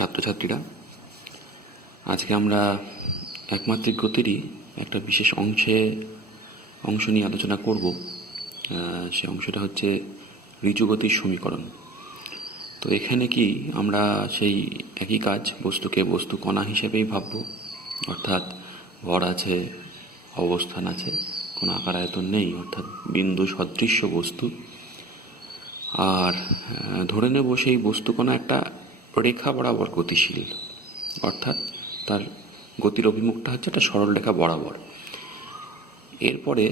ছাত্রছাত্রীরা, আজকে আমরা একমাত্রিক গতিরই একটা বিশেষ অংশ নিয়ে আলোচনা করব। সে অংশটা হচ্ছে ঋজু গতির সমীকরণ। তো এখানে কি আমরা সেই একই কাজ, বস্তুকে বস্তু কণা হিসেবেই ভাবব, অর্থাৎ ভর আছে, অবস্থান আছে, কোনো আকার আয়তন নেই, অর্থাৎ বিন্দু সদৃশ্য বস্তু। আর ধরে নেব সেই বস্তুকণা একটা রেখা বরাবর গতিশীল, অর্থাৎ তার গতির অভিমুখটা হচ্ছে একটা সরল রেখা বরাবর। এরপরে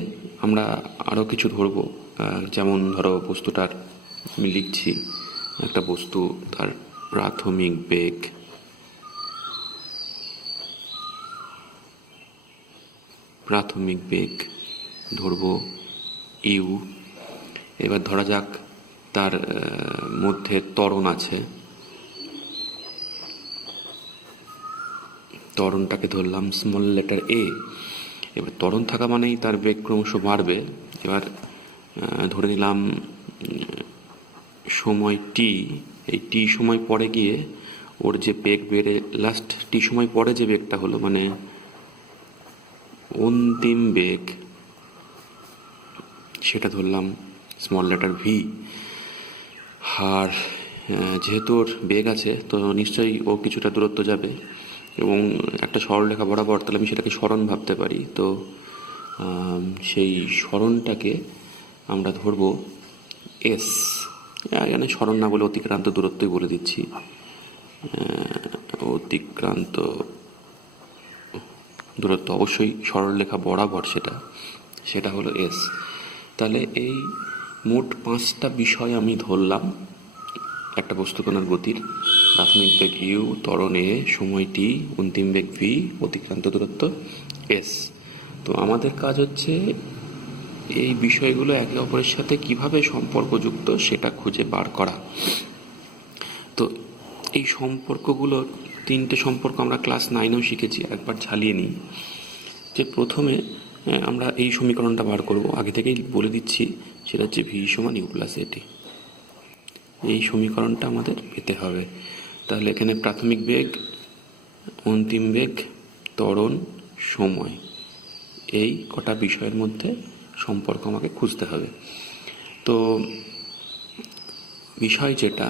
আমরা আরও কিছু ধরব, যেমন ধরো বস্তুটার আমি লিখছি, একটা বস্তু তার প্রাথমিক বেগ ধরব ইউ। এবার ধরা যাক তার মধ্যে ত্বরণ আছে, ত্বরণটাকে ধরলাম স্মল লেটার এ। এবার ত্বরণ থাকা মানেই তার বেগ ক্রমশ বাড়বে। এবার ধরে নিলাম সময় টি, এই টি সময় পরে গিয়ে ওর যে বেগ বেড়ে লাস্ট টি সময় পরে যে বেগটা হলো, মানে অন্তিম বেগ, সেটা ধরলাম স্মল লেটার ভি। আর যেহেতু ওর বেগ আছে তো নিশ্চয়ই ও কিছুটা দূরত্ব যাবে এবং একটা সরলরেখা বরাবর, তাহলে আমি সেটাকে সরণ ভাবতে পারি। তো সেই সরণটাকে আমরা ধরব এস। এখানে সরণ না বলে অতিক্রান্ত দূরত্বই বলে দিচ্ছি। অতিক্রান্ত দূরত্ব অবশ্যই সরলরেখা বরাবর, সেটা হলো এস। তাহলে এই মোট 5টা বিষয় আমি ধরলাম একটা বস্তুকণার গতির: প্রাথমিক বেগ ইউ, ত্বরণ এ, সময় টি, অন্তিম বেগ ভি, অতিক্রান্ত দূরত্ব এস। তো আমাদের কাজ হচ্ছে এই বিষয়গুলো একে অপরের সাথে কিভাবে সম্পর্কযুক্ত সেটা খুঁজে বার করা। তো এই সম্পর্কগুলো, 3টে সম্পর্ক আমরা ক্লাস 9-এও শিখেছি, একবার ঝালিয়ে নিই। যে প্রথমে আমরা এই সমীকরণটা বার করব, আগে থেকেই বলে দিচ্ছি, সেটা হচ্ছে ভি সমান ইউ প্লাস এটি। এই সমীকরণটা আমাদের পেতে হবে। তাহলে এখানে প্রাথমিক বেগ, অন্তিম বেগ, ত্বরণ, সময়, এই কটা বিষয়ের মধ্যে সম্পর্ক আমাকে খুঁজতে হবে। তো বিষয় যেটা,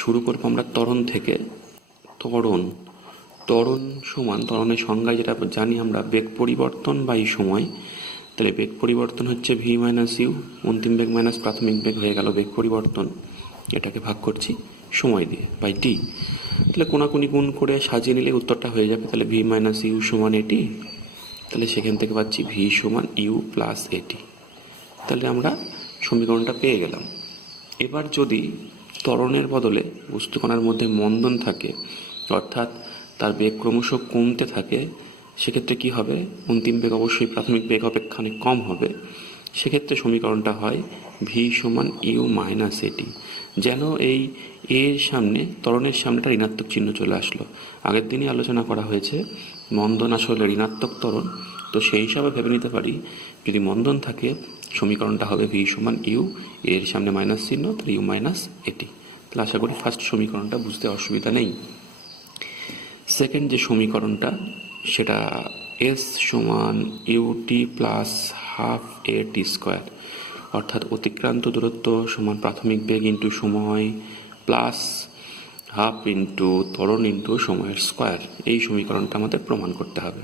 শুরু করবো আমরা ত্বরণ থেকে। ত্বরণ সমান, ত্বরণের সংজ্ঞায় যেটা জানি আমরা, বেগ পরিবর্তন বাই সময়। তাহলে বেগ পরিবর্তন হচ্ছে ভি মাইনাস ইউ, অন্তিম বেগ মাইনাস প্রাথমিক বেগ হয়ে গেল বেগ পরিবর্তন। এটাকে ভাগ করছি সময় দিয়ে বাই টি। তাহলে কোনাকুনি গুণ করে সাজিয়ে নিলে উত্তরটা হয়ে যাবে। তাহলে ভি মাইনাস ইউ সমান এটি। তাহলে সেখান থেকে পাচ্ছি ভি সমান ইউ প্লাস এটি। তাহলে আমরা সমীকরণটা পেয়ে গেলাম। এবার যদি ত্বরণের বদলে বস্তুকণার মধ্যে মন্দন থাকে, অর্থাৎ তার বেগ ক্রমশ কমতে থাকে, সেক্ষেত্রে কি হবে? অন্তিম বেগ অবশ্যই প্রাথমিক বেগ অপেক্ষা অনেক কম হবে। সেক্ষেত্রে সমীকরণটা হয় ভি সমান ইউ মাইনাস এটি। যেন এই এর সামনে, ত্বরণের সামনেটা ঋণাত্মক চিহ্ন চলে আসলো। আগের দিনই আলোচনা করা হয়েছে মন্দন আসলে ঋণাত্মক ত্বরণ। তো সেই হিসাবে ভেবে নিতে পারি, যদি মন্দন থাকে সমীকরণটা হবে ভি সমান ইউ, এর সামনে মাইনাস চিহ্ন, তাহলে ইউ মাইনাস এটি। তাহলে আশা করি ফার্স্ট সমীকরণটা বুঝতে অসুবিধা নেই। সেকেন্ড যে সমীকরণটা, সেটা এস সমান UT plus half a t square, অর্থাৎ অতিক্রান্ত দূরত্ব সমান প্রাথমিক বেগ ইন্টু সময় প্লাস হাফ ইন্টু ত্বরণ ইন্টু সময়ের স্কোয়ার। এই সমীকরণটা আমাদের প্রমাণ করতে হবে।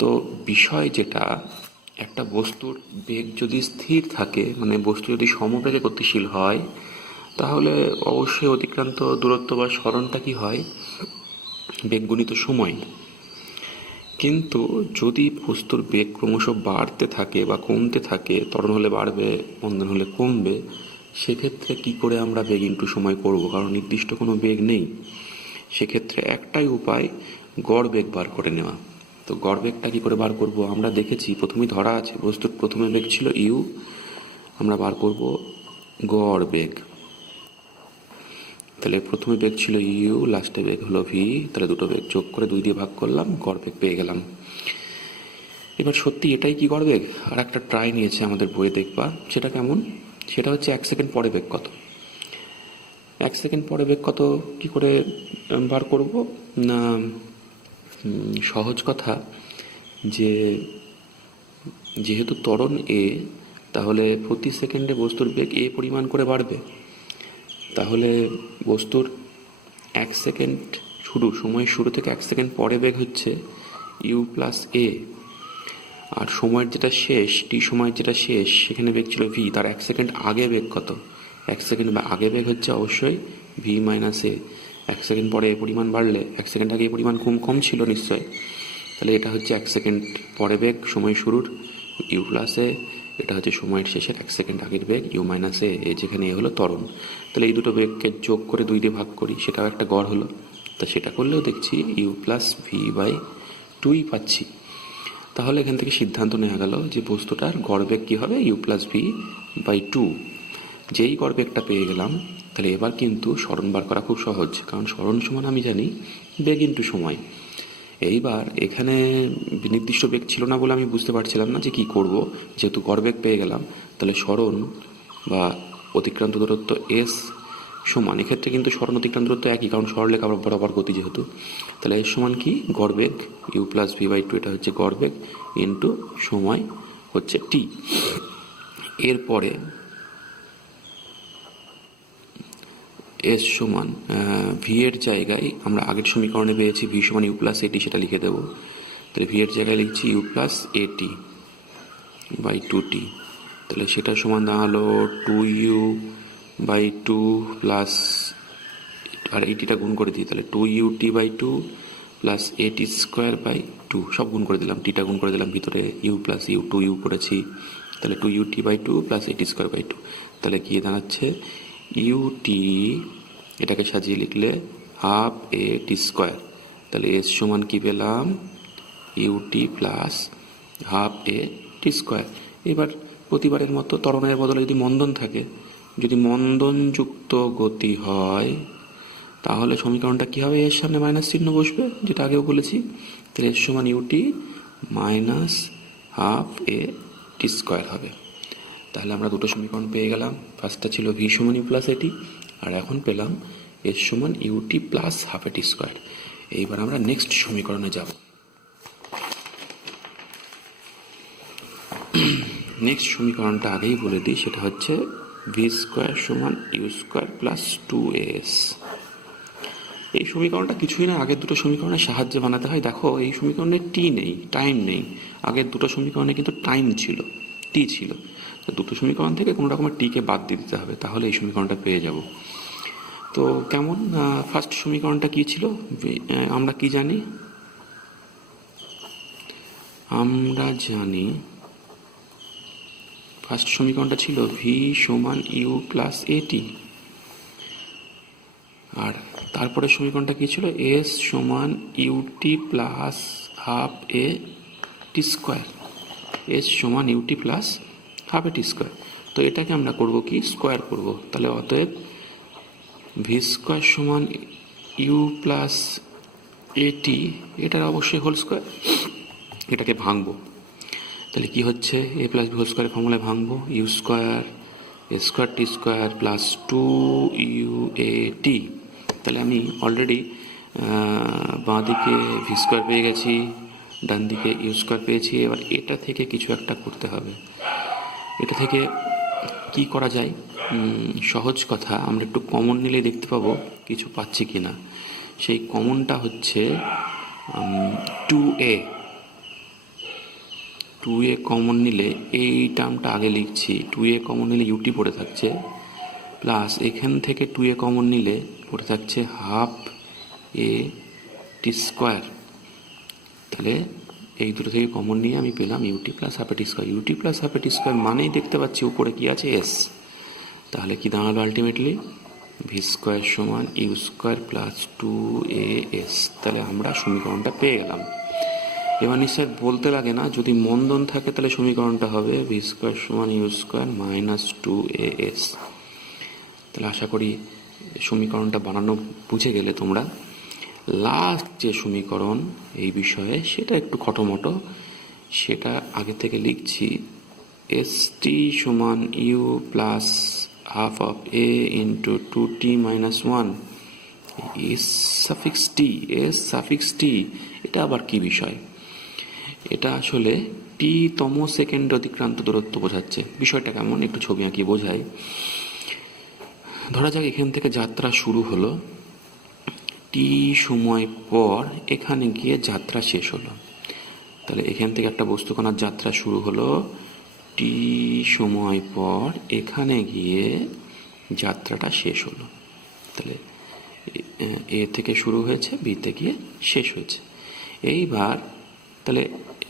তো বিষয় যেটা, একটা বস্তুর বেগ যদি স্থির থাকে, মানে বস্তু যদি সমবেগে গতিশীল হয়, তাহলে অবশ্যই অতিক্রান্ত দূরত্ব বা সরণটা কি হয়? বেগ গুণিত সময়। কিন্তু যদি বস্তুর বেগ ক্রমশ বাড়তে থাকে বা কমতে থাকে, ত্বরণ হলে বাড়বে, মন্দন হলে কমবে, সেক্ষেত্রে কি করে আমরা বেগ ইন্টু সময় করব? কারণ নির্দিষ্ট কোনো বেগ নেই। সেক্ষেত্রে একটাই উপায়, গড় বেগ বার করে নেওয়া। তো গড় বেগটা কী করে বার করব? আমরা দেখেছি প্রথমেই ধরা আছে বস্তুর প্রথমে বেগ ছিল ইউ, আমরা বার করব গড় বেগ। তাহলে প্রথমে বেগ ছিল ইউ, লাস্টে বেগ হলো ভি, তাহলে দুটো বেগ যোগ করে 2 দিয়ে ভাগ করলাম, গড় বেগ পেয়ে গেলাম। এবার সত্যি এটাই কি গড় বেগ? আর একটা ট্রাই নিয়েছে আমাদের বইয়ে, দেখবা সেটা কেমন। সেটা হচ্ছে 1 সেকেন্ড পরে বেগ কত। 1 সেকেন্ড পরে বেগ কত কি করে বার করব না সহজ কথা যে যেহেতু ত্বরণ এ, তাহলে প্রতি সেকেন্ডে বস্তুর বেগ এ পরিমাণ করে বাড়বে, তাহলে বস্তুর 1 সেকেন্ড সময়ের শুরু থেকে 1 সেকেন্ড পরে বেগ হচ্ছে ইউ প্লাস এ, আর সময়ের যেটা শেষ, টি সময়ের যেটা শেষ, সেখানে বেগ ছিল ভি, তার 1 সেকেন্ড আগে বেগ কত? 1 সেকেন্ড আগে বেগ হচ্ছে অবশ্যই ভি মাইনাস এ। 1 সেকেন্ড পরে এ পরিমাণ বাড়লে 1 সেকেন্ড আগে এ পরিমাণ কম ছিল নিশ্চয়, তাহলে এটা হচ্ছে 1 সেকেন্ড পরে বেগ সময় শুরুর ইউ প্লাস এ, এটা হচ্ছে সময়ের শেষের 1 সেকেন্ড আগের বেগ ইউ মাইনাস এ, যেখানে এ হলো ত্বরণ। তাহলে এই দুটো বেগকে যোগ করে 2 দিয়ে ভাগ করি, সেটাও একটা গড় হলো। তা সেটা করলেও দেখছি ইউ প্লাস ভি বাই 2ই পাচ্ছি। তাহলে এখান থেকে সিদ্ধান্ত নেওয়া গেল যে বস্তুটার গড় বেগ কী হবে? U plus v by 2। যেই গড় বেগটা পেয়ে গেলাম, তাহলে এবার কিন্তু সরণ বার করা খুব সহজ, কারণ সরণ সমান আমি জানি বেগ ইন্টু সময়। এইবার এখানে নির্দিষ্ট বেগ ছিল না বলে আমি বুঝতে পারছিলাম না যে কি করব। যেহেতু গড় বেগ পেয়ে গেলাম, তাহলে সরণ বা অতিক্রান্ত দূরত্ব এস সমান, এক্ষেত্রে কিন্তু সরণ অতিক্রান্ত দূরত্ব একই, কারণ সরলরেখা বরাবর গতি যেহেতু, তাহলে এস সমান কি? গড় বেগ ইউ প্লাস ভি বাই 2, এটা হচ্ছে গড় বেগ ইন্টু সময় হচ্ছে টি। এরপরে এস সমান ভি এর জায়গায় আমরা আগের সমীকরণে পেয়েছি ভি সমান ইউ প্লাস এটি, সেটা লিখে দেবো। তাহলে ভি এর জায়গায় লিখছি ইউ প্লাস এটি বাই 2টি, তাহলে সেটা সমান দাঁড়ালো 2u বাই 2 প্লাস, আর এইটিটা গুণ করে দিই, তাহলে 2ut বাই 2 প্লাস এটি স্কোয়ার বাই 2, সব গুণ করে দিলাম, টিটা গুণ করে দিলাম, ভিতরে ইউ প্লাস ইউ 2u করেছি, তাহলে 2ut বাই 2 প্লাস এটি স্কোয়ার বাই 2, তাহলে গিয়ে দাঁড়াচ্ছে ইউটি, এটাকে সাজিয়ে লিখলে হাফ এ টি স্কোয়ার। তাহলে এস সমান কি পেলাম? UT plus half a t square. এবার প্রতিবারের মতো ত্বরণের বদলে যদি মন্দন থাকে, যদি মন্দনযুক্ত গতি হয়, তাহলে সমীকরণটা কী হবে? এর সামনে মাইনাস চিহ্ন বসবে, যেটা আগেও বলেছি। তাহলে এর সমান UT minus half a t square হবে। তাহলে আমরা দুটো সমীকরণ পেয়ে গেলাম। ফার্স্টটা ছিল ভি সমান ইউ প্লাস এটি, আর এখন পেলাম এর সমান UT plus half a t square. এইবার আমরা নেক্সট সমীকরণে যাব। নেক্সট সমীকরণটা আগেই বলে দিই, সেটা হচ্ছে ভি স্কোয়ার সমান ইউ স্কোয়ার প্লাস 2as। এই সমীকরণটা কিছুই না, আগের দুটো সমীকরণের সাহায্যে বানাতে হয়। দেখো এই সমীকরণে টি নেই, টাইম নেই, আগের দুটো সমীকরণে কিন্তু টাইম ছিল, টি ছিল। তো দুটো সমীকরণ থেকে কোনো রকমের টিকে বাদ দিয়ে দিতে হবে, তাহলে এই সমীকরণটা পেয়ে যাব। তো কেমন? ফার্স্ট সমীকরণটা কি ছিল? আমরা কি জানি? আমরা জানি ফার্স্ট সমীকরণটা ছিল ভি সমান ইউ প্লাস এটি, আর তারপরে সমীকরণটা কি ছিল? এস সমান UT plus half a t square. S সমান UT plus half a t square. তো এটাকে আমরা করব কি? স্কোয়ার করব। তাহলে অতএব ভি স্কোয়ার সমান ইউ প্লাস এটি, এটার অবশ্যই হোল স্কোয়ার, এটাকে ভাঙবো। তাহলে কি হচ্ছে? এ প্লাস বি হোল স্কোয়ারের ফর্মুলায় ভাঙবো, u square a square t square plus 2uat। তাহলে আমি অলরেডি বাঁ দিকে ভি স্কোয়ার পেয়ে গেছি, ডান দিকে ইউ স্কোয়ার পেয়েছি। এবার এটা থেকে কিছু একটা করতে হবে। এটা থেকে কি করা যায়? সহজ কথা, আমরা একটু কমন নিলে দেখতে পাবো কিছু পাচ্ছি কি না। সেই কমনটা হচ্ছে 2a। 2a কমন নিলে এই টার্মটা আগে লিখছি, 2a কমন নিলে ইউটি পড়ে থাকছে, প্লাস এখান থেকে 2a কমন নিলে পড়ে থাকছে হাফ এ টি স্কোয়ার। তাহলে এই দুটো থেকে কমন নিয়ে আমি পেলাম UT plus half a t square. UT plus half a t square মানেই দেখতে পাচ্ছি উপরে কি আছে? এস। তাহলে কি দাঁড়ালো আলটিমেটলি? ভি স্কোয়ার সমান ইউ স্কোয়ার প্লাস 2as। তাহলে আমরা সমীকরণটা পেয়ে গেলাম। এবার নিশ্চয় বলতে লাগে না, যদি মন্দন থাকে তাহলে সমীকরণটা হবে ভি স্কোয়ার সমান ইউ স্কোয়ার মাইনাস 2as। তাহলে আশা করি সমীকরণটা বানানো বুঝে গেলে তোমরা। লাস্ট যে সমীকরণ এই বিষয়ে, সেটা একটু খটোমটো, সেটা আগে থেকে লিখছি। এস টি সমান u plus half of a into 2t minus 1, s suffix t এটা আবার কি বিষয়? এটা আসলে টি তম সেকেন্ড অতিক্রান্ত দূরত্ব বোঝাচ্ছে। বিষয়টা কেমন একটু ছবি আঁকিয়ে বোঝাই। ধরা যাক এখান থেকে যাত্রা শুরু হলো, টি সময় পর এখানে গিয়ে যাত্রা শেষ হলো। তাহলে এখান থেকে একটা বস্তুকণার যাত্রা শুরু হলো, টি সময় পর এখানে গিয়ে যাত্রাটা শেষ হলো। তাহলে এ থেকে শুরু হয়েছে, বিতে গিয়ে শেষ হয়েছে। এইবার তাহলে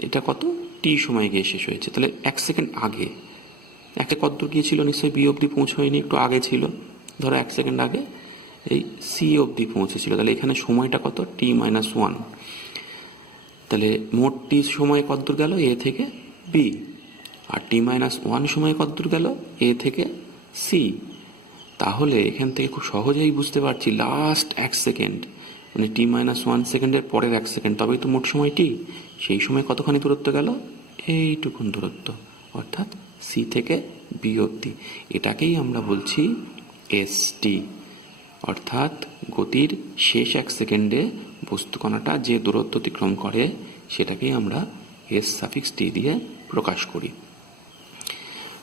এটা কত? টি সময় গিয়ে শেষ হয়েছে। তাহলে 1 সেকেন্ড আগে, একে কতদূর গিয়েছিল? নিশ্চয়ই বি অবধি পৌঁছয়নি, একটু আগে ছিল। ধরো 1 সেকেন্ড আগে এই সি অবধি পৌঁছেছিল। তাহলে এখানে সময়টা কত? t-1। তাহলে মোট টি সময় কতদূর গেল? এ থেকে বি। আর t-1 সময় কতদূর গেল? এ থেকে সি। তাহলে এখান থেকে খুব সহজেই বুঝতে পারছি লাস্ট 1 সেকেন্ড মানে t-1 সেকেন্ডের পরের 1 সেকেন্ড, তবেই তো মোট সময় টি। সেই সময় কতখানি দূরত্ব গেল? এইটুকুন দূরত্ব, অর্থাৎ সি থেকে বি অবধি। এটাকেই আমরা বলছি এসটি। অর্থাৎ গতির শেষ 1 সেকেন্ডে বস্তুকণাটা যে দূরত্ব অতিক্রম করে সেটাকেই আমরা এস সাফিক্স টি দিয়ে প্রকাশ করি।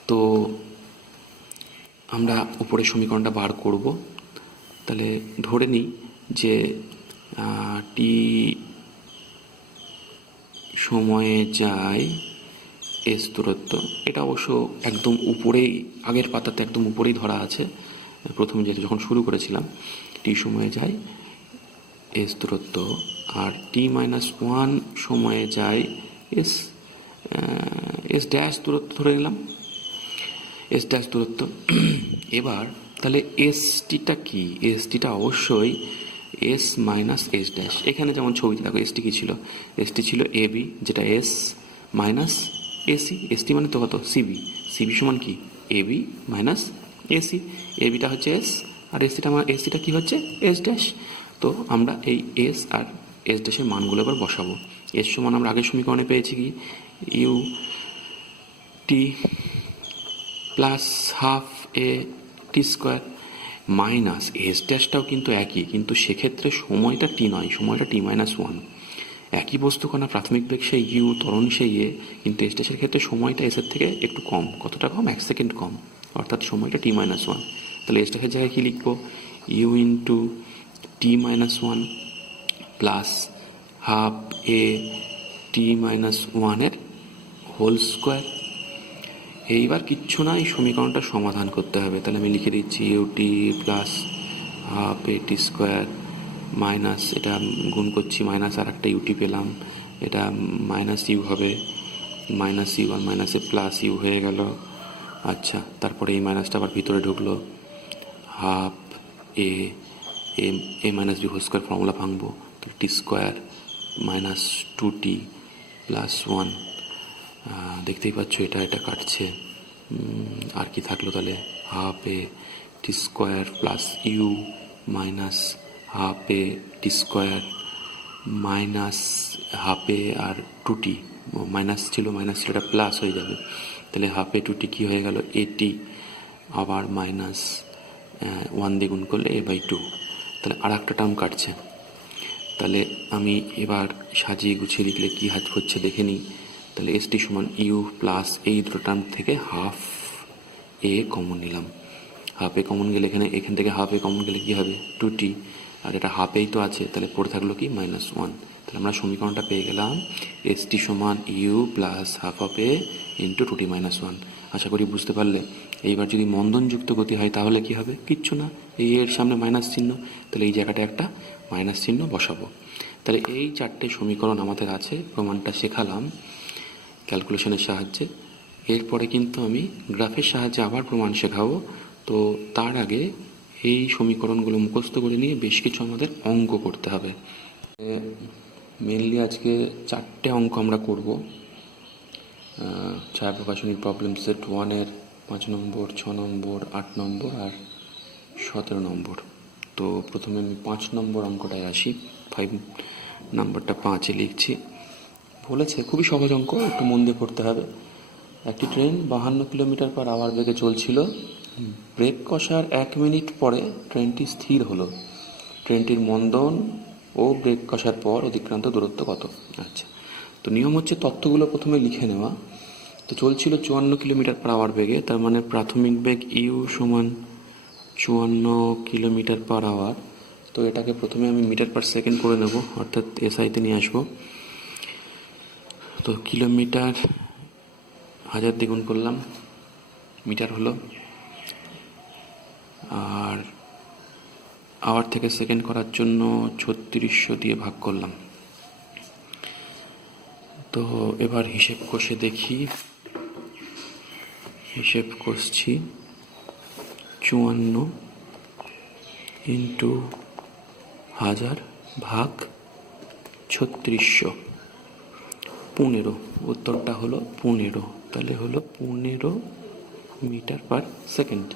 তো আমরা উপরের সমীকরণটা বার করব। তাহলে ধরে নিই যে টি সময়ে যায় এস দূরত্ব। এটা অবশ্য একদম উপরেই, আগের পাতাতে একদম উপরেই ধরা আছে, প্রথমে যেটা যখন শুরু করেছিলাম। টি সময়ে যায় এস দূরত্ব, আর t-1 সময়ে যায় এস এস ড্যাশ দূরত্ব ধরে নিলাম, এস ড্যাশ দূরত্ব। এবার তাহলে এস টিটা কি? এস টিটা অবশ্যই এস মাইনাস এস ড্যাশ। এখানে যেমন ছবিতে দেখো এস টি কী ছিল? এস টি ছিল এ বি, যেটা S minus AC. S T মানে তো কত? সিবি। সিবি সমান কি? A B minus AC. A beta হচ্ছে এস, আর এসিটা কী হচ্ছে? S dash. তো আমরা এই এস আর এস ড্যাশের মানগুলো এবার বসাবো। এস সমান আমরা আগের সমীকরণে পেয়েছি কি? U T plus half a t square minus S ড্যাশটাও কিন্তু একই, কিন্তু সেক্ষেত্রে সময়টা টি নয়, সময়টা t-1। একই বস্তুকণা, প্রাথমিক বেগ সেই ইউ, ত্বরণ সেই এ, কিন্তু এস ড্যাশের ক্ষেত্রে সময়টা এসের থেকে একটু কম। কতটা কম? 1 সেকেন্ড কম, অর্থাৎ সময়টা t-1। তাহলে এস ড্যাশের জায়গায় কী লিখবো? U into t-1 plus half a t-1 whole square. এইবার কিচ্ছু না, এই সমীকরণটা সমাধান করতে হবে। তাহলে আমি লিখে দিচ্ছি UT plus half a t square minus, এটা গুণ করছি, মাইনাস আর একটা ইউটি পেলাম, এটা মাইনাস ইউ হবে, মাইনাস ইউ আর মাইনাসে প্লাস ইউ হয়ে গেল। আচ্ছা, তারপরে এই মাইনাসটা আবার ভিতরে ঢুকলো, half a a minus b whole square formula ভাঙবো, t square minus 2t plus 1। দেখতেই পাচ্ছ এটা এটা কাটছে। আর কি থাকলো তাহলে? Half a t square plus u minus half a t square minus half a আর 2t, মাইনাস ছিল এটা প্লাস হয়ে যাবে। তাহলে হাফ এ 2t কী হয়ে গেল? এটি, আবার মাইনাস 1 দিয়ে গুণ করলে a/2। তাহলে আর একটা টার্ম কাটছে। তাহলে আমি এবার সাজিয়ে গুছিয়ে লিখলে কী হাত হচ্ছে দেখে নিই। তাহলে এস টি সমান ইউ প্লাস এই দুটো টার্ম থেকে হাফ এ কমন নিলাম। হাফ এ কমন গেলে এখান থেকে হাফ এ কমন গেলে কী হবে? 2t, আর এটা হাফ এই তো আছে, তাহলে পড়ে থাকলো কি? -1। তাহলে আমরা সমীকরণটা পেয়ে গেলাম এস টি সমান u plus half of a into 2t-1। আশা করি বুঝতে পারলে। এইবার যদি মন্দনযুক্ত গতি হয় তাহলে কি হবে? কিচ্ছু না, এই এর সামনে মাইনাস চিহ্ন, তাহলে এই জায়গাটা একটা মাইনাস চিহ্ন বসাবো। তাহলে এই 4টে সমীকরণ আমাদের আছে, প্রমাণটা শেখালাম ক্যালকুলেশনের সাহায্যে। এরপরে কিন্তু আমি গ্রাফের সাহায্যে আবার প্রমাণ শেখাবো। তো তার আগে এই সমীকরণগুলো মুখস্থ করে নিয়ে বেশ কিছু আমাদের অঙ্ক করতে হবে। মেনলি আজকে 4টে অঙ্ক আমরা করব। ছায়া প্রকাশনী প্রবলেম সেট 1-এর 5 নম্বর, 6 নম্বর, 8 নম্বর আর 17 নম্বর। তো প্রথমে আমি 5 নম্বর অঙ্কটায় আসি। 5 নাম্বারটা 5-এ লিখছি। বলেছে খুবই সহজ অঙ্ক, একটু মন দিয়ে পড়তে হবে। একটি ট্রেন 52 কিলোমিটার/আওয়ার বেগে চলছিল। ব্রেক কষার 1 মিনিট পরে ট্রেনটি স্থির হলো। ট্রেনটির মন্দন ও ব্রেক কষার পর অতিক্রান্ত দূরত্ব কত। আচ্ছা, তো নিয়ম হচ্ছে তথ্যগুলো প্রথমে লিখে নেওয়া। তো চলছিল 54 কিলোমিটার/আওয়ার বেগে, তার মানে প্রাথমিক বেগ ইউ সমান 54 কিলোমিটার/আওয়ার। তো এটাকে প্রথমে আমি মিটার পার সেকেন্ড করে নেব, অর্থাৎ এসআইতে নিয়ে আসবো। তো কিলোমিটার 1000 দ্বিগুণ করলাম, মিটার হলো, আর আওয়ার থেকে সেকেন্ড করার জন্য 3600 দিয়ে ভাগ করলাম। তো এবার হিসেব কষে দেখি, হিসেব কষছি 54 ইন্টু 1000 ভাগ 3600, 15। উত্তরটা হলো 15, তাহলে হলো 15 মিটার পার সেকেন্ড।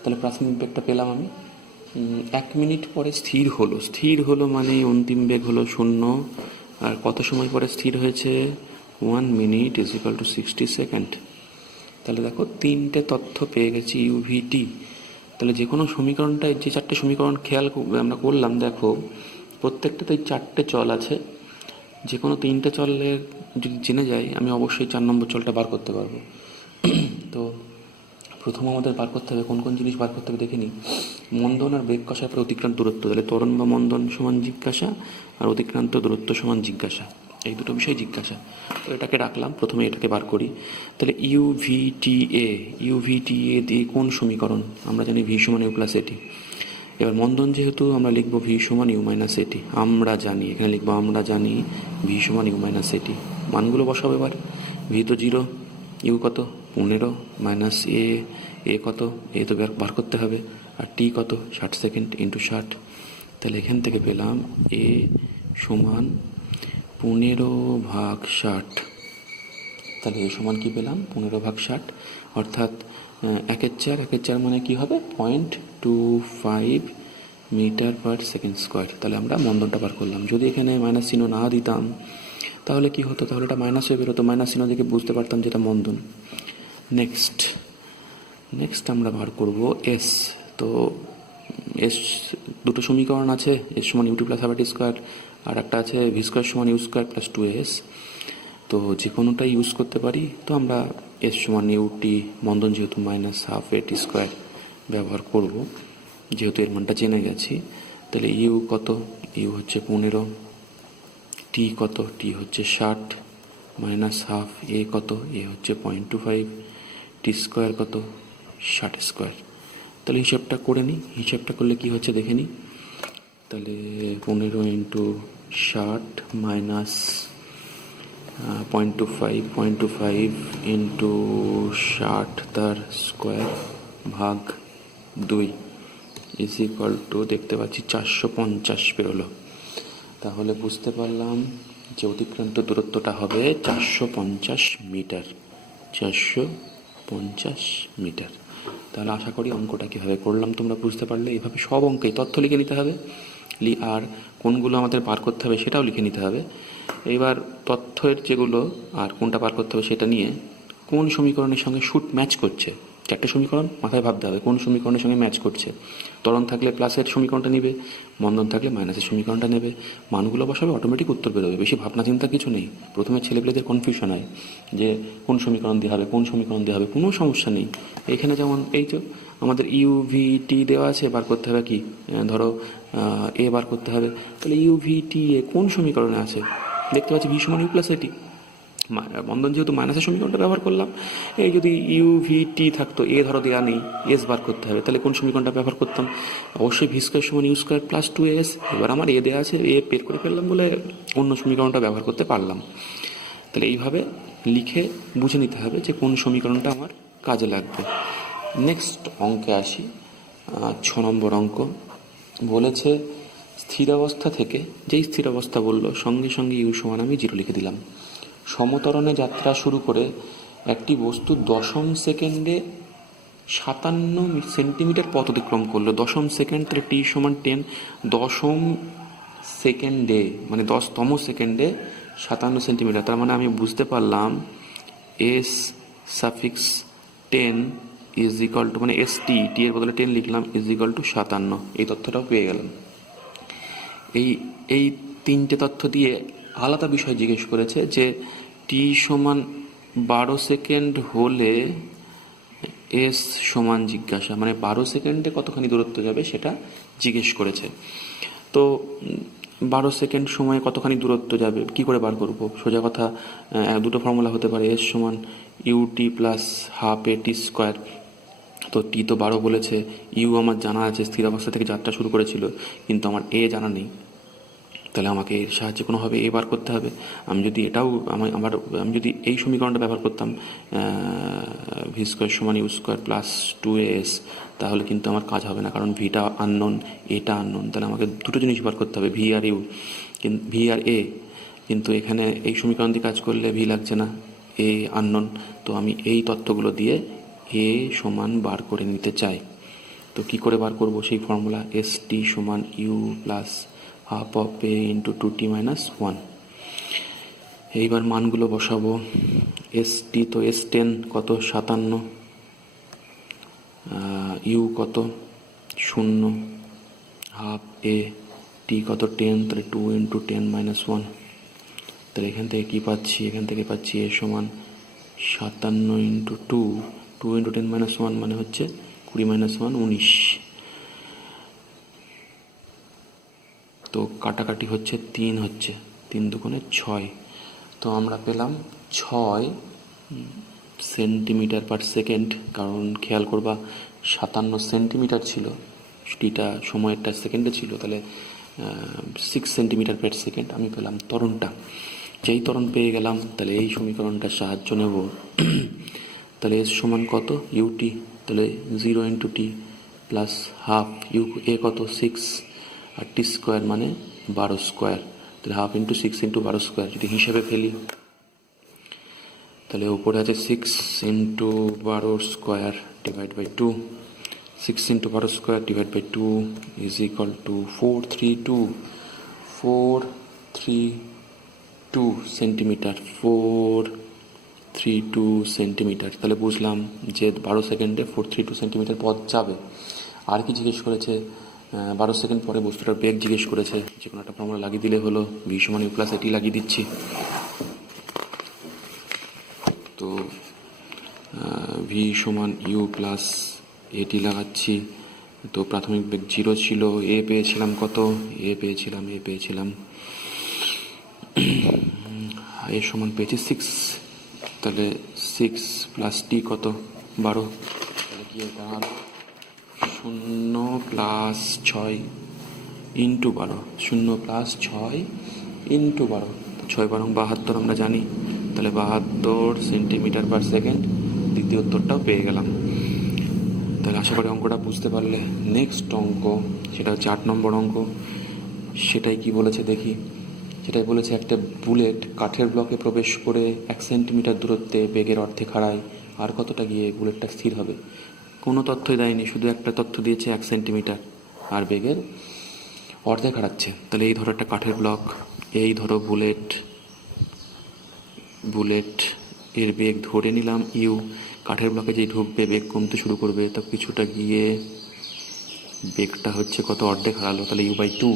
তাহলে প্রাথমিক বেগটা পেলাম আমি। 1 মিনিট পরে স্থির হলো মানে অন্তিম বেগ হলো 0। আর কত সময় পরে স্থির হয়েছে? 1 minute is equal two 60 second. তাহলে দেখো 3টে তথ্য পেয়ে গেছি ইউভিটি। তাহলে যে কোনো সমীকরণটা, যে 4টে সমীকরণ খেয়াল আমরা করলাম, দেখো প্রত্যেকটাতে 4টে চল আছে। যে কোনো 3টে চলের যদি জেনে যাই, আমি অবশ্যই 4 নম্বর চলটা বার করতে পারবো। তো প্রথম আমাদের বার করতে হবে, কোন কোন জিনিস বার করতে হবে দেখে নিই। মন্দন আর বেগ কষার পরে অতিক্রান্ত দূরত্ব, তাহলে ত্বরণ বা মন্দন সমান জিজ্ঞাসা, আর অতিক্রান্ত দূরত্ব সমান জিজ্ঞাসা, এই দুটো বিষয় জিজ্ঞাসা। তো এটাকে রাখলাম, প্রথমে এটাকে বার করি। তাহলে ইউভিটিএ দিয়ে কোন সমীকরণ? আমরা জানি ভি সমান ইউ প্লাস এটি। এবার মন্দন যেহেতু আমরা লিখবো ভি সমান ইউ মাইনাস এটি, আমরা জানি, এখানে লিখবো আমরা জানি ভি সমান ইউ মাইনাস এটি। মানগুলো বসাবো এবার। ভি তো 0, ইউ কত 15, মাইনাস এ কত, এ তো বার করতে হবে, আর টি কত 60 সেকেন্ড ইন্টু 60। তাহলে এখান থেকে পেলাম এ সমান 15/60। তাহলে এ সমান কি পেলাম? 15/60, অর্থাৎ 1/4 মানে কি হবে? 0.25 মিটার পার সেকেন্ড স্কোয়ার। তাহলে আমরা মন্দনটা বার করলাম। যদি এখানে মাইনাস চিহ্ন না দিতাম তাহলে কি হতো? তাহলে এটা মাইনাস হয়ে বেরোতো, মাইনাস চিহ্ন দেখে বুঝতে পারতাম যেটা মন্দন। নেক্সট আমরা বার করব এস। তো এস দুটো সমীকরণ আছে, এস সমান ইউটি প্লাস হাফ এটি স্কোয়ার, আর একটা আছে ভি স্কোয়ার সমান ইউ স্কোয়ার প্লাস 2s। তো যে কোনোটাই ইউজ করতে পারি। তো আমরা এস সমান ইউটি, মন্দন যেহেতু মাইনাস হাফ এটি স্কোয়ার ব্যবহার করব, যেহেতু এর মানটা জেনে গেছি। তাহলে ইউ কত? ইউ হচ্ছে 15, টি কত? টি হচ্ছে 60, মাইনাস হাফ এ কত? এ হচ্ছে 0.25, টি স্কোয়ার কত? 60 স্কোয়ার। তাহলে হিসাবটা করে নিই, হিসাবটা করলে কি হচ্ছে দেখে নিই। তাহলে 15 ইন্টু 60 মাইনাস 0.25 ইন্টু 60 তার স্কোয়ার ভাগ 2 ইজ ইকুয়াল টু, দেখতে পাচ্ছি 450 বেরোলো। তাহলে বুঝতে পারলাম যে অতিক্রান্ত দূরত্বটা হবে 450 মিটার। 450 মিটার। তাহলে আশা করি অঙ্কটা কীভাবে করলাম তোমরা বুঝতে পারলে। এইভাবে সব অঙ্কেই তথ্য লিখে নিতে হবে, আর কোনগুলো আমাদের বার করতে হবে সেটাও লিখে নিতে হবে। এবার তথ্যের যেগুলো আর কোনটা বার করতে হবে সেটা নিয়ে কোন সমীকরণের সঙ্গে ম্যাচ করছে, 4টে সমীকরণ মাথায় ভাবতে হবে কোন সমীকরণের সঙ্গে ম্যাচ করছে। ত্বরণ থাকলে প্লাসের সমীকরণটা নেবে, মন্দন থাকলে মাইনাসের সমীকরণটা নেবে। মানগুলো বসাবে, অটোমেটিক উত্তর বেরোবে, বেশি ভাবনা চিন্তা কিছু নেই। প্রথমে ছেলেপেলেদের কনফিউশন হয় যে কোন সমীকরণ দিয়ে হবে, কোন সমীকরণ দিয়ে হবে। কোনো সমস্যা নেই। এখানে যেমন এই যে আমাদের ইউভিটি দেওয়া আছে, বার করতে হবে কি, ধরো এ বার করতে হবে। তাহলে ইউভিটি এ কোন সমীকরণে আছে? দেখতে পাচ্ছি ভি সমান ইউ প্লাস এটি। মন্দন যেহেতু মাইনাসের সমীকরণটা ব্যবহার করলাম। এই যদি ইউভিটি থাকতো, এ ধরো দেওয়া নেই, এস বার করতে হবে, তাহলে কোন সমীকরণটা ব্যবহার করতাম? অবশ্যই ভি স্কোয়ার সমান ইউ স্কোয়ার প্লাস 2s। এবার আমার এ দেওয়া আছে, এ বের করে ফেললাম বলে অন্য সমীকরণটা ব্যবহার করতে পারলাম। তাহলে এইভাবে লিখে বুঝে নিতে হবে যে কোন সমীকরণটা আমার কাজে লাগবে। নেক্সট অঙ্কে আসি, 6 নম্বর অঙ্ক। বলেছে স্থির অবস্থা থেকে, যেই স্থির অবস্থা বললো সঙ্গে সঙ্গে ইউ সমান আমি 0 লিখে দিলাম। সমতরণে যাত্রা শুরু করে একটি বস্তু দশম সেকেন্ডে 57 সেন্টিমিটার পথ অতিক্রম করলো। দশম সেকেন্ড, তাহলে টি সমান 10। দশম সেকেন্ডে মানে 10তম সেকেন্ডে 57 সেন্টিমিটার। তার মানে আমি বুঝতে পারলাম S suffix 10 is equal two, মানে এস টি, টি এর বদলে 10 লিখলাম, ইজ ইকাল টু 57। এই তথ্যটাও পেয়ে গেলাম। এই এই তিনটে তথ্য দিয়ে আলাদা বিষয় জিজ্ঞেস করেছে যে টি সমান 12 সেকেন্ড হলে এস সমান জিজ্ঞাসা, মানে 12 সেকেন্ডে কতখানি দূরত্ব যাবে সেটা জিজ্ঞেস করেছে। তো 12 সেকেন্ড সময়ে কতখানি দূরত্ব যাবে কি করে বার করব? সোজা কথা, দুটো ফর্মুলা হতে পারে। এস সমান UT plus half a t square. তো টি তো 12 বলেছে, ইউ আমার জানা আছে, স্থির অবস্থা থেকে যাত্রা শুরু করেছিল, কিন্তু আমার এ জানা নেই। তাহলে আমাকে এর সাহায্যে কোনোভাবে এ বার করতে হবে। আমি যদি এটাও আমি যদি এই সমীকরণটা ব্যবহার করতাম, ভি স্কোয়ার সমান ইউ স্কোয়ার প্লাস 2as, তাহলে কিন্তু আমার কাজ হবে না, কারণ ভিটা আননোন, এটা আননোন। তাহলে আমাকে দুটো জিনিস বার করতে হবে, ভি আর ইউ, ভি আর এ। কিন্তু এখানে এই সমীকরণ দিয়ে কাজ করলে ভি লাগছে না, এ আননোন। তো আমি এই তথ্যগুলো দিয়ে এ সমান বার করে নিতে চাই। তো কি করে বার করব? সেই ফর্মুলা, এস টি সমান u plus half of a into 2t minus 1। এইবার মানগুলো বসাবো। এস টি তো S10 কত 57, ইউ কত 0, হাফ এ টি কত 10, তাহলে 2 ইন্টু 10 মাইনাস 1। তাহলে এখান থেকে কী পাচ্ছি? এখান থেকে পাচ্ছি এ সমান 57 ইন্টু 2, 2 ইন্টু 10 মাইনাস 1 মানে হচ্ছে 20 মাইনাস 1 19। তো কাটাকাটি হচ্ছে 3, হচ্ছে 3 দুগুণে 6। তো আমরা পেলাম 6 সেন্টিমিটার পার সেকেন্ড। কারণ খেয়াল করবা 57 সেন্টিমিটার ছিল, টিটা সময়টা সেকেন্ডে ছিল, তাহলে 6 সেন্টিমিটার পার সেকেন্ড আমি পেলাম ত্বরণটা। যেই ত্বরণ পেয়ে গেলাম, তাহলে এই সমীকরণটার সাহায্য নেব। তাহলে এস সমান কত? ইউটি, তাহলে 0 into t plus half u a কত 6, আর টি স্কোয়ার মানে 12 স্কোয়ার। তাহলে হাফ ইন্টু 6 ইন্টু 12 স্কোয়ার যদি হিসেবে ফেলি, তাহলে উপরে আছে 6 into 12 square divide by 2। 6 into 12 square divide by 2 is equal to 432 centimetre, 432 centimetre. তাহলে বুঝলাম যে 12 সেকেন্ডে 432 সেন্টিমিটার পথ যাবে। আর কি জিজ্ঞেস করেছে? 12 সেকেন্ড পরে বস্তুটার বেগ জিজ্ঞেস করেছে। যে কোনো একটা ফর্মুলা লাগিয়ে দিলে হলো, ভি সমান ইউ প্লাস এটি লাগিয়ে দিচ্ছি। তো ভি সমান ইউ প্লাস এটি লাগাচ্ছি। তো প্রাথমিক বেগ 0 ছিল, এ পেয়েছিলাম কত? এ পেয়েছিলাম এ সমান পেয়েছি 6। তাহলে 6 প্লাস টি কত 12। তাহলে কি দাঁড়াল? 0 প্লাস 6 ইন্টু 12, 0 প্লাস 6 ইন্টু 12, 6 12 72 আমরা জানি। তাহলে 72 সেন্টিমিটার পার সেকেন্ড। দ্বিতীয় উত্তরটাও পেয়ে গেলাম। তাহলে আশা করি অঙ্কটা বুঝতে পারলে। নেক্সট অঙ্ক, সেটা হচ্ছে 8 নম্বর অঙ্ক। সেটাই কি বলেছে দেখি। সেটাই বলেছে একটা বুলেট কাঠের ব্লকে প্রবেশ করে 1 সেন্টিমিটার দূরত্বে বেগের অর্ধেক হারায়, আর কতটা গিয়ে বুলেটটা স্থির হবে? কোনো তথ্যই দেয়নি, শুধু একটা তথ্য দিয়েছে 1 সেন্টিমিটার আর বেগের অর্ধেক হারাচ্ছে। তাহলে এই ধরো একটা কাঠের ব্লক, এই ধরো বুলেট এর বেগ ধরে নিলাম ইউ। কাঠের ব্লকে যেই ঢুকবে বেগ কমতে শুরু করবে, তো কিছুটা গিয়ে বেগটা হচ্ছে কত? অর্ধেক হারালো। তাহলে ইউ বাই 2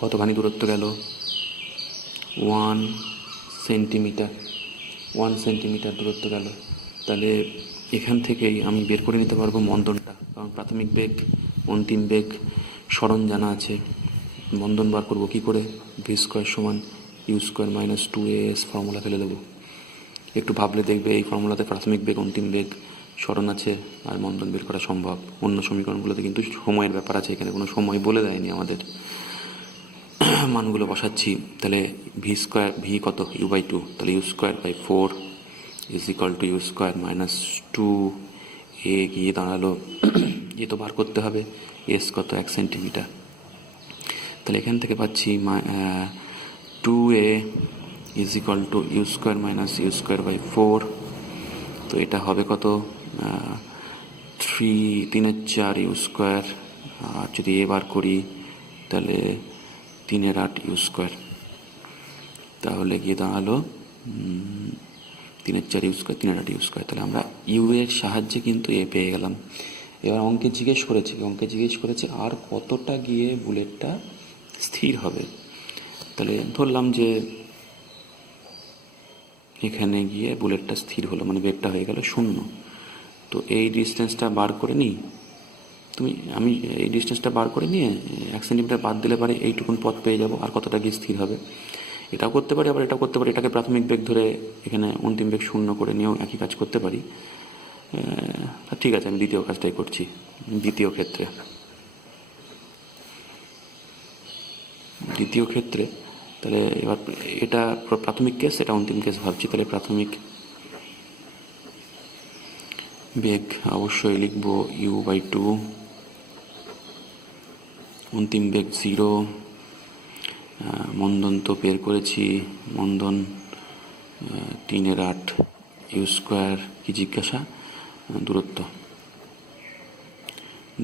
কতখানি দূরত্ব গেল? 1 সেন্টিমিটার, 1 সেন্টিমিটার দূরত্ব গেল। তাহলে এখান থেকেই আমি বের করে নিতে পারবো মন্দনটা, কারণ প্রাথমিক বেগ, অন্তিম বেগ সরণ জানা আছে। মন্দন বার করবো কী করে? ভি স্কোয়ার সমান u square minus 2as formula ফেলে দেবো। একটু ভাবলে দেখবে এই ফর্মুলাতে প্রাথমিক বেগ, অন্তিম বেগ, সরণ আছে, আর মন্দন বের করা সম্ভব। অন্য সমীকরণগুলোতে কিন্তু সময়ের ব্যাপার আছে, এখানে কোনো সময় বলে দেয়নি আমাদের। মানগুলো বসাচ্ছি। তাহলে ভি স্কোয়ার, ভি কত? ইউ বাই 2, তাহলে u square by 4 is equal to u square minus 2। A গিয়ে দাঁড়ালো, এ তো বার করতে হবে, এস কত? 1 সেন্টিমিটার। তাহলে এখান থেকে পাচ্ছি 2a is equal to u square minus u square by 4। তো এটা হবে কত? 3 4 ইউ স্কোয়ার। আর যদি এ বার করি তাহলে 3 8 ইউ স্কোয়ার। তাহলে গিয়ে দাঁড়ালো 3 4 ইউ স্কোয়ার, 3 8 ইউ স্কোয়ার। তাহলে আমরা ইউ এর সাহায্যে কিন্তু এ পেয়ে গেলাম। এবার অঙ্কে জিজ্ঞেস করেছে আর কতটা গিয়ে বুলেটটা স্থির হবে। তাহলে ধরলাম যে এখানে গিয়ে বুলেটটা স্থির হলো, মানে বেগটা হয়ে গেল 0। তো এই ডিস্টেন্সটা বার করে নিই, আমি এই ডিস্টেন্সটা বার করে নিয়ে 1 সেন্টিমিটার বাদ দিলে পারে এইটুকুন পথ পেয়ে যাব, আর কতটা গিয়ে স্থির হবে। এটাও করতে পারি, আবার এটাও করতে পারি। এটাকে প্রাথমিক বেগ ধরে এখানে অন্তিম বেগ 0 করে নিয়েও একই কাজ করতে পারি। ঠিক আছে, আমি দ্বিতীয় কাজটাই করছি। দ্বিতীয় ক্ষেত্রে তাহলে এবার এটা প্রাথমিক কেস, এটা অন্তিম কেস ভাবছি। তাহলে প্রাথমিক বেগ অবশ্যই লিখব u/2, অন্তিম বেগ 0। মন্দন তো বের করেছি, মন্দন 3/8 u²। কি জিজ্ঞাসা?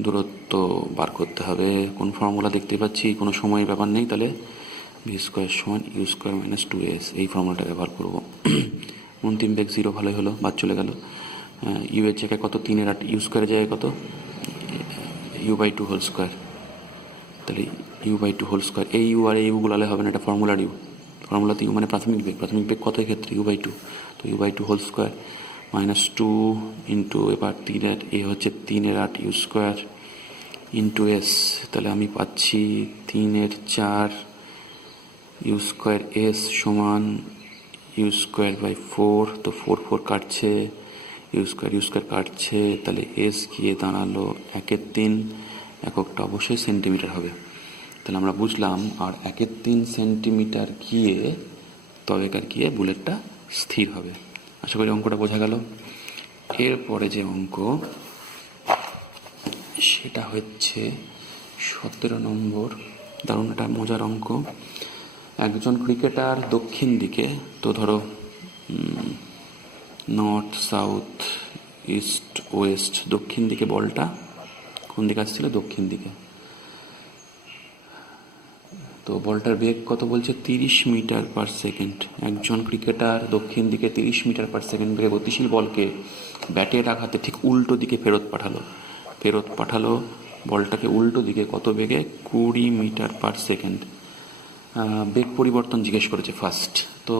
দূরত্ব বার করতে হবে। কোন ফর্মুলা দেখতে পাচ্ছি, কোনো সময়ের ব্যাপার নেই। তাহলে v² সমান u² - 2s, এই ফর্মুলাটা ব্যবহার করব। অন্তিম বেগ 0 ভালোই হলো, বাদ চলে গেল। ইউ এর জায়গায় কত? 3/8, u² এর জায়গায় কত? u/2 whole square. তাহলে u/2 হোল স্কোয়ার, এই ইউ আর এই ইউ গুলালে হবে না, এটা ফর্মুলার ইউ। ফর্মুলাতে ইউ মানে প্রাথমিক বেগ কত ক্ষেত্রে? u/2। তো u/2 হোল স্কোয়ার -2 ইন্টু এবার 3 এ হচ্ছে 3/8 u² ইন্টু এস। তাহলে আমি পাচ্ছি 3/4 u² এস সমান u²/4। তো 4 কাটছে, u² কাটছে, তাহলে এস গিয়ে দাঁড়ালো 1/3। এককটা অবশ্যই সেন্টিমিটার হবে। তাহলে আমরা বুঝলাম, আর 1/3 সেন্টিমিটার গিয়ে তবেকার গিয়ে বুলেটটা স্থির হবে। আশা করি অঙ্কটা বোঝা গেল। এরপরে যে অঙ্ক, সেটা হচ্ছে 17 নম্বর। দারুণ একটা মজার অঙ্ক। একজন ক্রিকেটার দক্ষিণ দিকে, তো ধরো নর্থ, সাউথ, ইস্ট, ওয়েস্ট, দক্ষিণ দিকে বলটা কোন দিকে আসছিল? দক্ষিণ দিকে। তো বলটার বেগ কত বলছে? 30 মিটার পার সেকেন্ড। একজন ক্রিকেটার দক্ষিণ দিকে 30 মিটার পার সেকেন্ড বেগে গতিশীল বলকে ব্যাটের আঘাতে ঠিক উল্টো দিকে ফেরত পাঠালো। বলটাকে উল্টো দিকে কত বেগে? 20 মিটার পার সেকেন্ড। বেগ পরিবর্তন জিজ্ঞেস করেছে ফার্স্ট। তো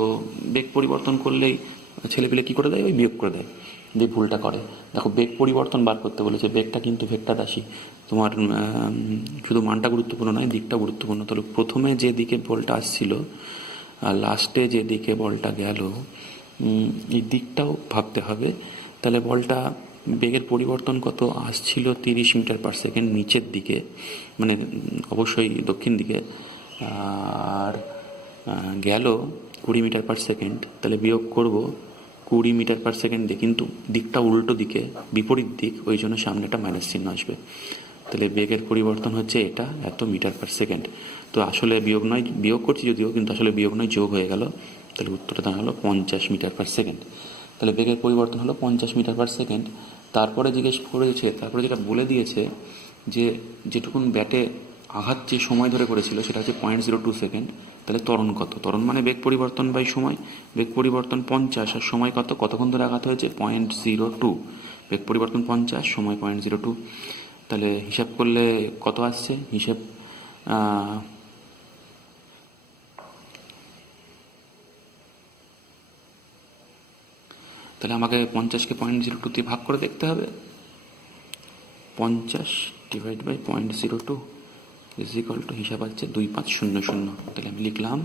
বেগ পরিবর্তন করলেই ছেলেপেলে কী করে দেয়? ওই বিয়োগ করে দেয়, যে ভুলটা করে। দেখো, বেগ পরিবর্তন বার করতে বলেছে, বেগটা কিন্তু ভেক্টর রাশি। তোমার শুধু মানটা গুরুত্বপূর্ণ নয়, দিকটা গুরুত্বপূর্ণ। তাহলে প্রথমে যে দিকে বলটা আসছিল আর লাস্টে যে দিকে বলটা গেল, এই দিকটাও ভাবতে হবে। তাহলে বলটা বেগের পরিবর্তন কত আসছিল? 30 মিটার পার সেকেন্ড নিচের দিকে, মানে অবশ্যই দক্ষিণ দিকে, আর গেল 20 মিটার পার সেকেন্ড। তাহলে বিয়োগ করব 20 মিটার পার সেকেন্ডে, কিন্তু দিকটা উল্টো দিকে, বিপরীত দিক, ওই জন্য সামনে একটা মাইনাস চিহ্ন আসবে। তাহলে বেগের পরিবর্তন হচ্ছে এটা এত মিটার পার সেকেন্ড। তো আসলে বিয়োগ করছি যদিও, কিন্তু আসলে বিয়োগ নয়, যোগ হয়ে গেল। তাহলে উত্তরটা দাঁড়ালো 50 মিটার পার সেকেন্ড। তাহলে বেগের পরিবর্তন হলো 50 মিটার পার সেকেন্ড। তারপরে জিজ্ঞেস করেছে, তারপরে যেটা বলে দিয়েছে যে যেটুকুন ব্যাটে আঘাত যে সময় ধরে করেছিল সেটা হচ্ছে 0.02 সেকেন্ড। তাহলে ত্বরণ কত? ত্বরণ মানে বেগ পরিবর্তন বাই সময়। বেগ পরিবর্তন 50, আর সময় কত? কতক্ষণ ধরে আঘাত হয়েছে? 0.02। বেগ পরিবর্তন 50, সময় 0.02। তাহলে হিসাব করলে কত আসছে? তাহলে আমাকে 50কে 0.02 দিয়ে ভাগ করে দেখতে হবে। 50 divide by 0.02 is equal to, হিসাব আছে 2500। তাহলে আমি লিখলাম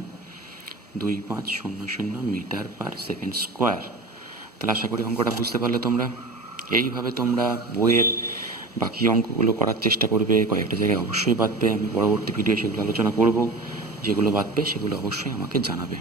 2500 মিটার পার সেকেন্ড স্কোয়ার। তাহলে আশা করি অঙ্কটা বুঝতে পারলে তোমরা। এইভাবে তোমরা বইয়ের বাকি অঙ্কগুলো করার চেষ্টা করবে। কয়েকটা জায়গায় অবশ্যই বাদবে, আমি পরবর্তী ভিডিও সেগুলো আলোচনা করব। যেগুলো বাদবে সেগুলো অবশ্যই আমাকে জানাবে।